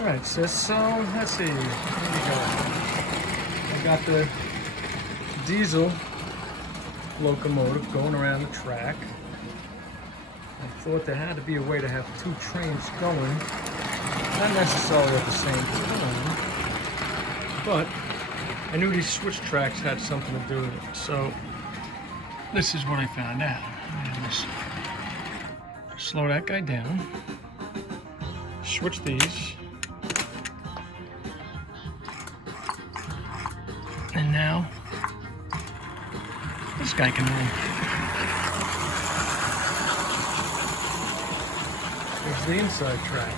Alright, so let's see. Here we go. I got the diesel locomotive going around the track. I thought there had to be a way to have two trains going, not necessarily at the same time, but I knew these switch tracks had something to do with it. So this is what I found out. Just slow that guy down, switch these, and now this guy can run. There's the inside track.